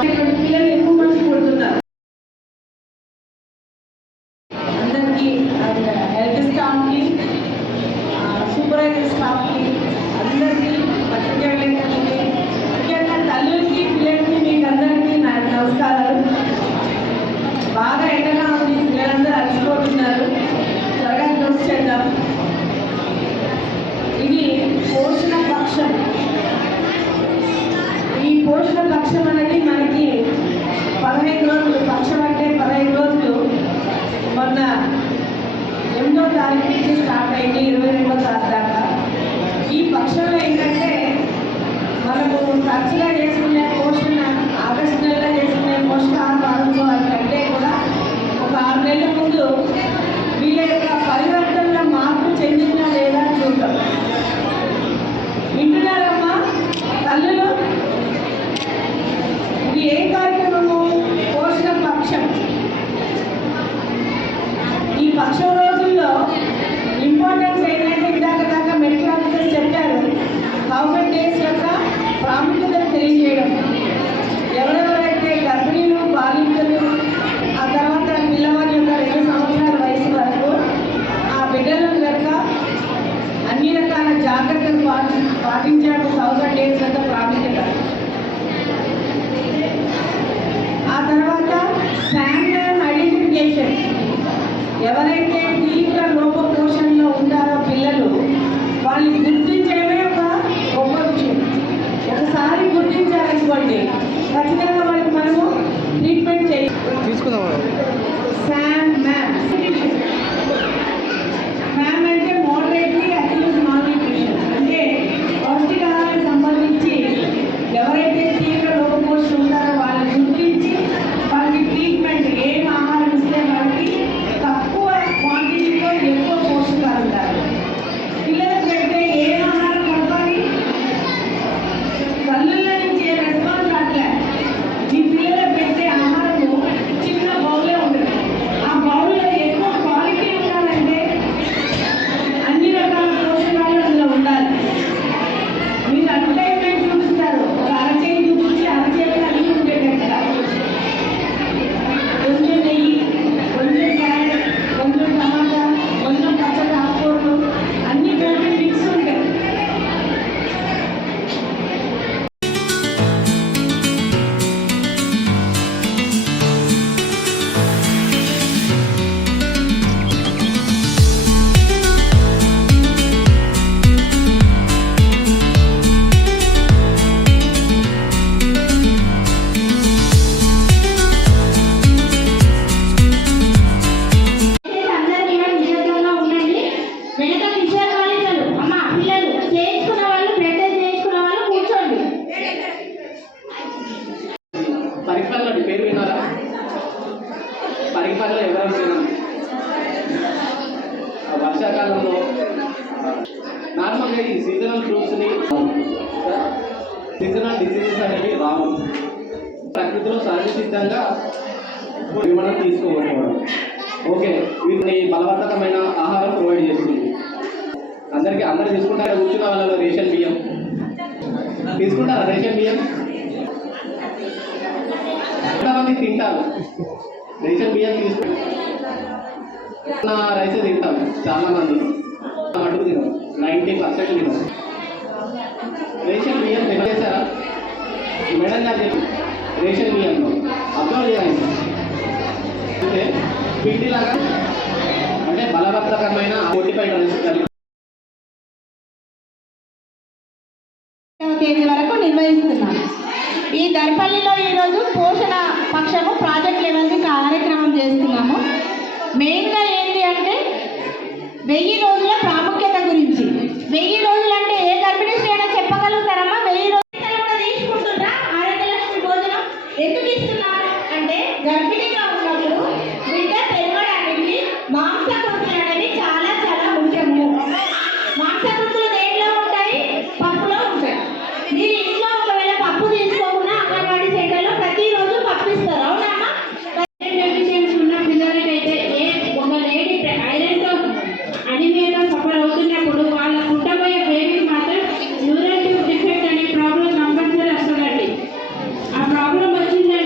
పిల్లలు ఎక్కువ మంది పుడుతున్నారు. అందరికీ హెల్త్ స్టాఫ్కి, సూపర్వైజర్ స్టాఫ్కి, అందరికీ పత్రికేయులకి, ముఖ్యంగా తల్లులకి పిల్లలకి మీకు అందరికీ నా నమస్కారాలు. బాగా ఎండగా ఉంది, పిల్లలందరూ అలసిపోతున్నారు. త్వరగా క్లోజ్ చేద్దాం. ఇది పోషణ పక్షం. ఈ పోషణ పక్షం అనేది మనకి 15 రోజులు. పక్షం అంటే 15 రోజులు. మొన్న 8వ తారీఖు నుంచి స్టార్ట్ అయింది, 22వ తారీఖు దాకా. ఈ పక్షంలో ఏంటంటే మనము తరచుగా చేసుకునే పోషణ, ఆగస్టు నెలలో చేసుకునే పోషకాహార వారోత్సవాల కంటే కూడా ఒక 6 నెలల ముందు వీళ్ళ యొక్క పరివర్తనలో మార్పు చెందిందా లేదా చూద్దాం. వింటున్నారమ్మా తల్లులు? ఇది ఏ కార్యక్రమము? పోషణ పక్షం. ఈ పక్షం రోజుల్లో ఇంపార్టెన్స్ ఏంటంటే దాకా మెడికల్ ఆఫీసర్స్ చెప్పారు, 1000 days యొక్క ప్రాముఖ్యతను తెలియజేయడం. ఎవరెవరైతే గర్భిణీలు, బాలింతలు, ఆ తర్వాత పిల్లవారి యొక్క 2 సంవత్సరాల వయసు వరకు ఆ బిడ్డలను కనుక అన్ని రకాల జాగ్రత్తలు పాటించాడు 1000 days యొక్క ప్రాముఖ్యత. ఆ తర్వాత శాంపుల్ ఐడెంటిఫికేషన్. ఎవరైతే తీవ్ర లోపపోషణలో ఉంటారో పిల్లలు, వాళ్ళని గుర్తించడమే ఒక గొప్ప విషయం. ఒకసారి గుర్తించాలనుకోండి, ఖచ్చితంగా వాళ్ళకి మనము ట్రీట్మెంట్ తీసుకుందాం. మ్యామ్ అంటే మోడరేట్లీ అక్యూజ్డ్ మాల్న్యూట్రిషన్, అంటే పౌష్టికాహారానికి సంబంధించి ఎవరైతే తీవ్ర లోపపోషణ ఉంటారో వాళ్ళని గుర్తించి వాళ్ళకి ట్రీట్మెంట్, ఏం ఆహారం ఇస్తే వాళ్ళకి తక్కువ క్వాంటిటీలో ఎక్కువ పోషకాలు ఉంటారు. పిల్లలకు పెడితే ఏ ఆహారం కలపాలి? తల్లుల నుంచి రెస్పాన్స్ అట్లా. ఈ పిల్లలకు పెట్టే ఆహారము చిన్న బౌలే ఉంటుంది. ఆ బౌల్లో ఎక్కువ క్వాలిటీ ఉండాలంటే అన్ని రకాల పోషకాలు అందులో ఉండాలి. మీరు అడ్వర్టైజ్మెంట్ చూపిస్తారు, ఒక అరచేయి చూపించి అరచేతులు అన్నీ ఉండేటట్టుగా. కొంచెం నెయ్యి, కొంచెం క్యారెట్, కొంచెం టమాటా, కొంచెం పచ్చడి ఆకుకూరలు అన్ని కలిపి మిక్స్ ఉంటాయి. పరిపాలన పేరు విన్నారా? పరిపాలన ఎవరైనా వర్షాకాలంలో నార్మల్గా ఈ సీజనల్ ఫ్రూట్స్ని, సీజనల్ డిసీజెస్ అనేవి రావు. ప్రకృతిలో సహజసిద్ధంగా మనం తీసుకోకపోవడం. ఓకే, వీటిని బలవర్ధకమైన ఆహారం ప్రొవైడ్ చేస్తుంది. అందరు తీసుకుంటారా? కూర్చున్న వాళ్ళలో రేషన్ బియ్యం తీసుకుంటారా? రేషన్ బియ్యం ఎంతమంది తింటారు? రేషన్ బియ్యం తీసుకున్న రైస్ తింటారు చాలా మంది, మటుకు తినరు, 90% తినరు. రేషన్ బియ్యం తినేసారా? మేడం గారు చెప్పి రేషన్ బియ్యంలో అబ్జర్వ్ చేయాలి, అంటే పిండిలాగా, అంటే బలవర్ధకమైన 45 తేదీ వరకు నిర్వహిస్తున్నాను. ఈ దర్పల్లిలో ఈరోజు పోషణ పక్షము ప్రాజెక్ట్ లెవెల్ కార్యక్రమం చేస్తున్నాము. మెయిన్గా ఏంటి అంటే 1000 రోజుల ప్రాముఖ్యత గురించి. 1000 రోజులు అంటే ఏ గర్భిణీ స్త్రీ అయినా చెప్పగలుగుతారమ్మా? 1000 రోజులు కూడా తీసుకుంటున్నా ఆరోగ్యలక్ష్మి భోజనం ఎందుకు ఇస్తున్నారు అంటే, గర్భిణీగా ఉన్నప్పుడు బిడ్డ పెరగడానికి మాంసకృతులు అనేది చాలా చాలా ముఖ్యము. మాంసకృతులు దేంట్లో ఉంటాయి? పప్పులో ఉంటాయి. మీరు ఇంట్లో ఒకవేళ పప్పు తీసుకోకుండా అంగన్వాడీ సెంటర్లో ప్రతిరోజు పప్పు ఇస్తారు, అవునమ్మా? డెఫిషియన్సీ ఉన్న పిల్లలకైతే ఒక లేడీ ఐరన్తో అనిమియాతో సఫర్ అవుతున్నప్పుడు వాళ్ళ పుట్టబోయే బేబీకి మాత్రం న్యూరల్ ట్యూబ్ డిఫెక్ట్ అనే ప్రాబ్లం కంపల్సరీ వస్తుందండి. ఆ ప్రాబ్లం వచ్చిందంటే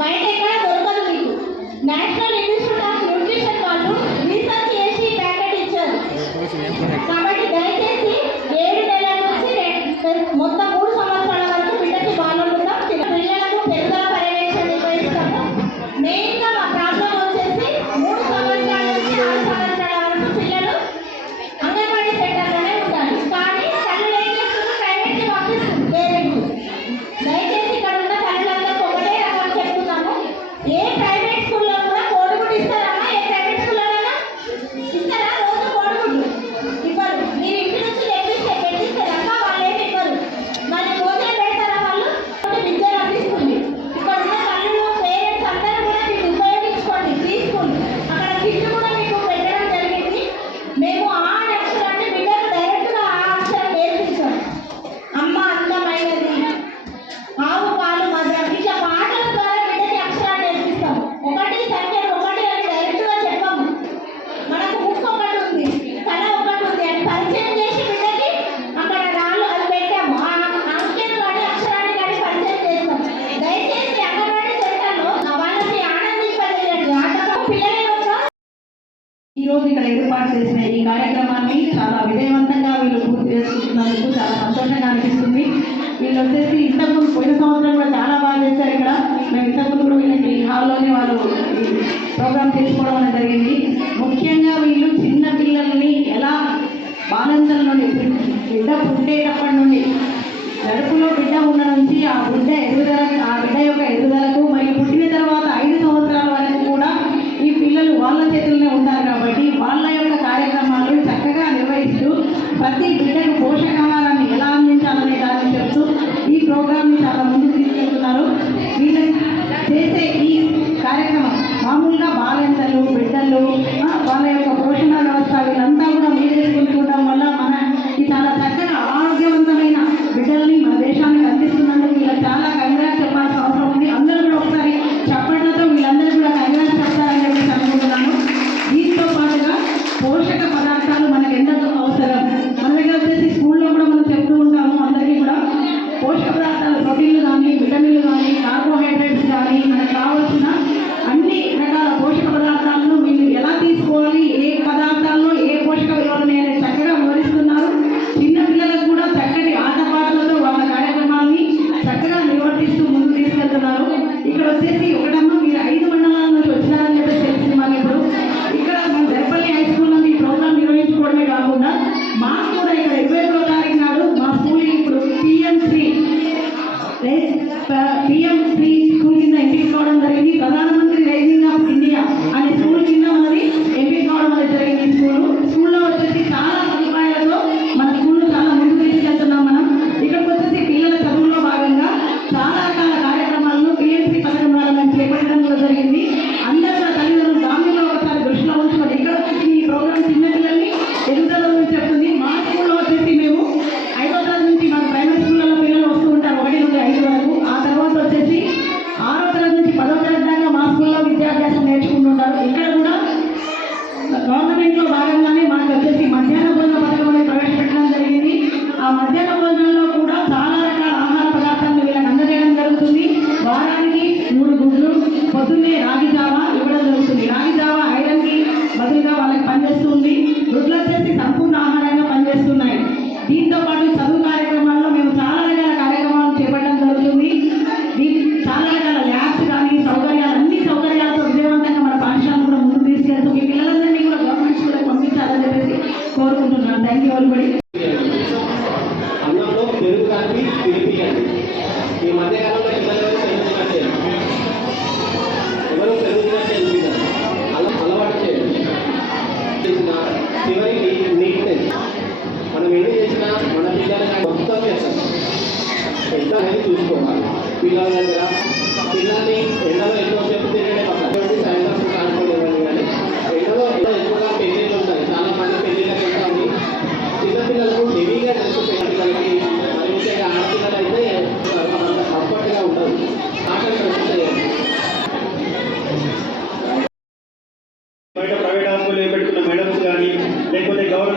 బయట ఎక్కడ దొరకదు మీకు. నేషనల్ ఇన్స్టిట్యూట్ ఆఫ్ న్యూట్రిషన్ వాళ్ళు రీసెర్చ్ చేసి ప్యాకెట్ ఇచ్చారు. కాబట్టి దయచేసి 7 నెలల నుంచి మొత్తం 3 సంవత్సరాల వరకు బిడ్డకి బాలలుగా పిల్లలకు పెరుగుదల పర్యవేక్షణ నిర్వహిస్తాము. మెయిన్గా మా ప్రాబ్లం వచ్చేసి 3 సంవత్సరాల నుంచి 6 సంవత్సరాల వరకు పిల్లలు అంగన్వాడీ సెంటర్లోనే ఉంటారు. కానీ తల్లులు ఏం చేస్తున్నారు? ప్రైవేట్కి పంపిస్తుంది పేరెంట్స్. దయచేసి ఇక్కడ ఉన్న తల్లులందరికీ ఒకటే రకం చెప్తున్నాము. ఏ ప్రైవేట్ స్కూల్లో కూడా కోడిగుడ్డు ఇస్తారమ్మా? ఏ ప్రైవేట్ స్కూల్లోనైనా ఇస్తారా? రోజు కోడిగుడ్డు ఇవ్వరు. మీరు ఇంటి నుంచి పెట్టిస్తారమ్మా, వాళ్ళు ఏమి ఇవ్వరు. మరి భోజనం పెడతారా వాళ్ళు? విద్య లభిస్తుంది. ఇక్కడ ఉన్న తల్లులు పేరెంట్స్ అందరూ కూడా మీకు ఉపయోగించుకోండి. ఫ్రీ స్కూల్ అక్కడ కిట్లు కూడా మీకు పెట్టడం జరిగింది. మేము ఆ అక్షరాన్ని బిడ్డకు డైరెక్ట్గా ఆ అక్షరం నేర్పిస్తాం. అమ్మ అందమైనది, ఆవు పాలు మధురం, ఇట్లా పాటల ద్వారా బిడ్డకి అక్షరాలు నేర్పిస్తాం. 1 సంఖ్యలు 1 అని డైరెక్ట్గా చెప్పాము. మనకు ముక్కు ఒకటి ఉంది, తల ఒకటి ఉంది అని పరిచయం చేసి బిడ్డకి అక్కడ రాళ్ళు అది పెట్టాము. ఆ అంకెలు కానీ అక్షరాన్ని కానీ పరిచయం చేస్తాం. దయచేసి అంగన్వాడీ సెంటర్లో వాళ్ళకి ఆనందింపజేయండి. ఆటలో పిల్లల యొక్క ఈరోజు ఇక్కడ ఏర్పాటు చేసిన ఈ కార్యక్రమాన్ని చాలా విజయవంతంగా వీళ్ళు పూర్తి చేసుకుంటున్నందుకు చాలా సంతోషంగా అనిపిస్తుంది. వీళ్ళు వచ్చేసి ఇంతకుముందు పోయిన సంవత్సరం కూడా చాలా బాగా చేశారు. ఇక్కడ మేము ఇంతకుముందు కూడా వీళ్ళకి హాల్లోనే వాళ్ళు ప్రోగ్రామ్ చేసుకోవడం అనేది జరిగింది. ముఖ్యంగా వీళ్ళు చిన్న పిల్లల్ని ఎలా బాలంతల నుండి బిడ్డ పుట్టేటప్పటి నుండి గడుపులో బిడ్డ ఉన్న నుంచి ఆ బిడ్డ యొక్క ఎదుగుదలకు మరియు పుట్టిన తర్వాత 5 సంవత్సరాల వరకు కూడా ఈ పిల్లలు వాళ్ళ చేతుల్లోనే ఉంటారు. కాబట్టి వాళ్ళ యొక్క కార్యక్రమాలు చక్కగా నిర్వహిస్తూ ప్రతి బిడ్డకు పోషకాహారాన్ని ఎలా అందించాలనే దాన్ని చెప్తూ ఈ ప్రోగ్రామ్ని చాలా ముందుకు తీసుకెళ్తున్నారు. వీళ్ళు చేసే ఈ కార్యక్రమం మామూలుగా బాలింతలు బిడ్డలు వాళ్ళ యొక్క పోషణ వ్యవస్థ వీళ్ళంతా కూడా మీరేసుకుంటుండడం వల్ల మనకి చాలా చక్కగా ఆరోగ్యవంతమైన బిడ్డల్ని మన దేశానికి అందిస్తున్నందుకు వీళ్ళకి చాలా కంగ్రాట్స్ చెప్పాలి.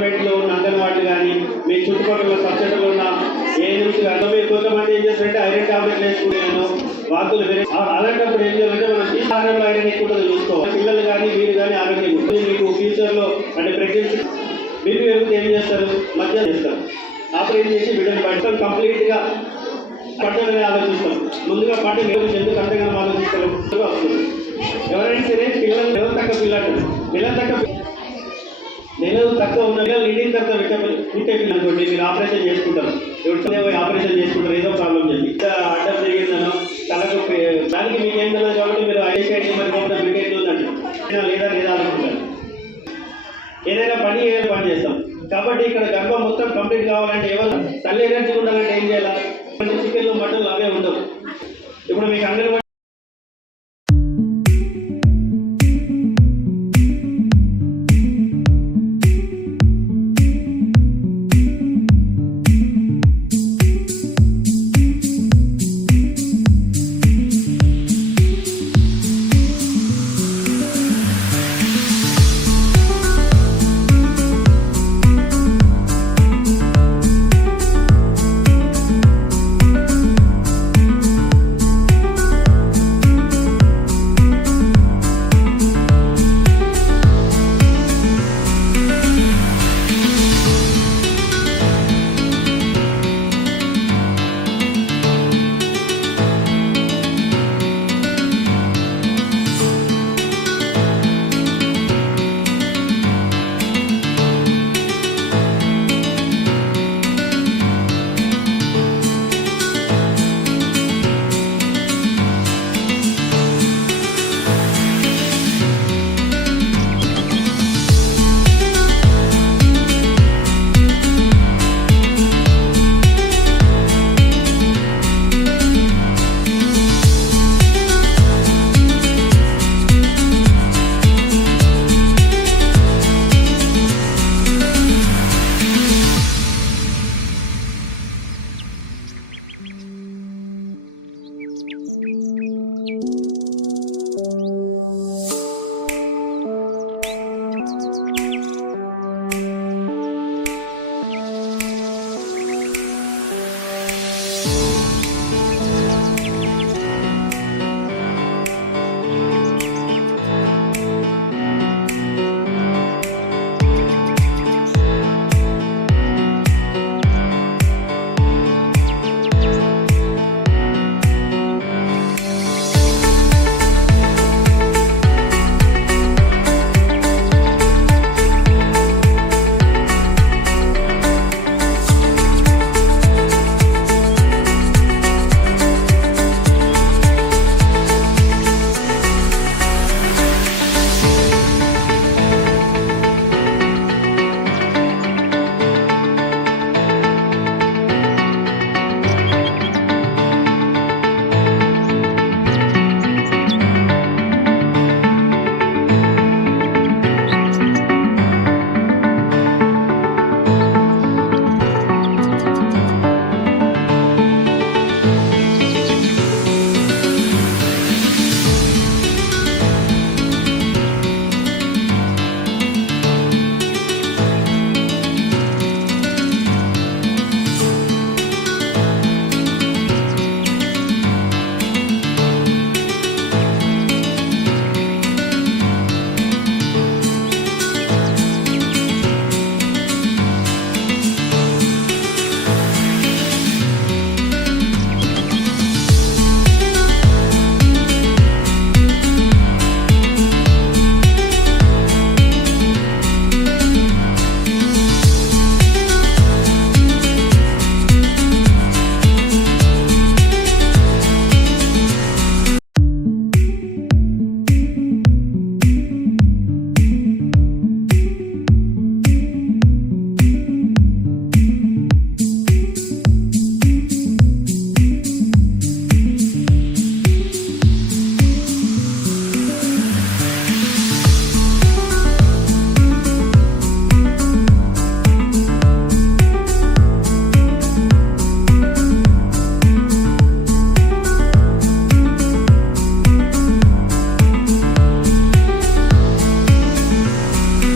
గవర్నమెంట్లో ఉన్న అంగన్వాడీలు కానీ మీ చుట్టుపక్కల సబ్సిడీలో ఉన్న ఏజెన్సీ కానీ మీరు కొంతమంది ఏం చేస్తారంటే ఐరన్ టాబ్లెట్లు వేసుకున్నాను వాకులు వేరే అలాంటప్పుడు ఏం చేయాలంటే మనం ఆహారంలో ఐరన్ ఎక్కువ చూసుకోవాలి. పిల్లలు కానీ మీరు కానీ ఆరోగ్యం ఉంటుంది. మీకు ఫ్యూచర్లో అంటే ప్రెగ్నెన్సీ బీపీ పెరిగితే ఏం చేస్తారు మధ్య చేస్తారు ఆపరేషన్ చేసి బిడ్డలు బయట కంప్లీట్గా పంటలనే ఆలోచిస్తాం. ముందుగా పంట మీరు ఎందుకు అంతగానో ఆలోచిస్తారు వస్తుంది. ఎవరైనా సరే పిల్లలు నెలలు తక్కువ నెలలు తక్కువ ఉన్న పిల్లలు ఇంటికి తర్వాత పుట్టే పిల్లలు అనుకోండి మీరు ఆపరేషన్ చేసుకుంటారు. ఎవరితో ఆపరేషన్ చేసుకుంటారు ఏదో ప్రాబ్లం చెప్పి అడ్డం జరిగిందనో తలకు దానికి మీకు ఏం తెలియదు కాబట్టి మీరు ఐసైడ్ మరి బిడ్డ ఉందండి లేదా అనుకుంటారు. ఏదైనా పని చేస్తాం కాబట్టి ఇక్కడ గర్భం మొత్తం కంప్లీట్ కావాలంటే ఎవరు తల్లి ఎనర్జీ ఉండాలంటే ఏం చేయాలి? చికెన్లు మటన్లు అవే ఉండవు. ఇప్పుడు మీకు అంగన్వాడీ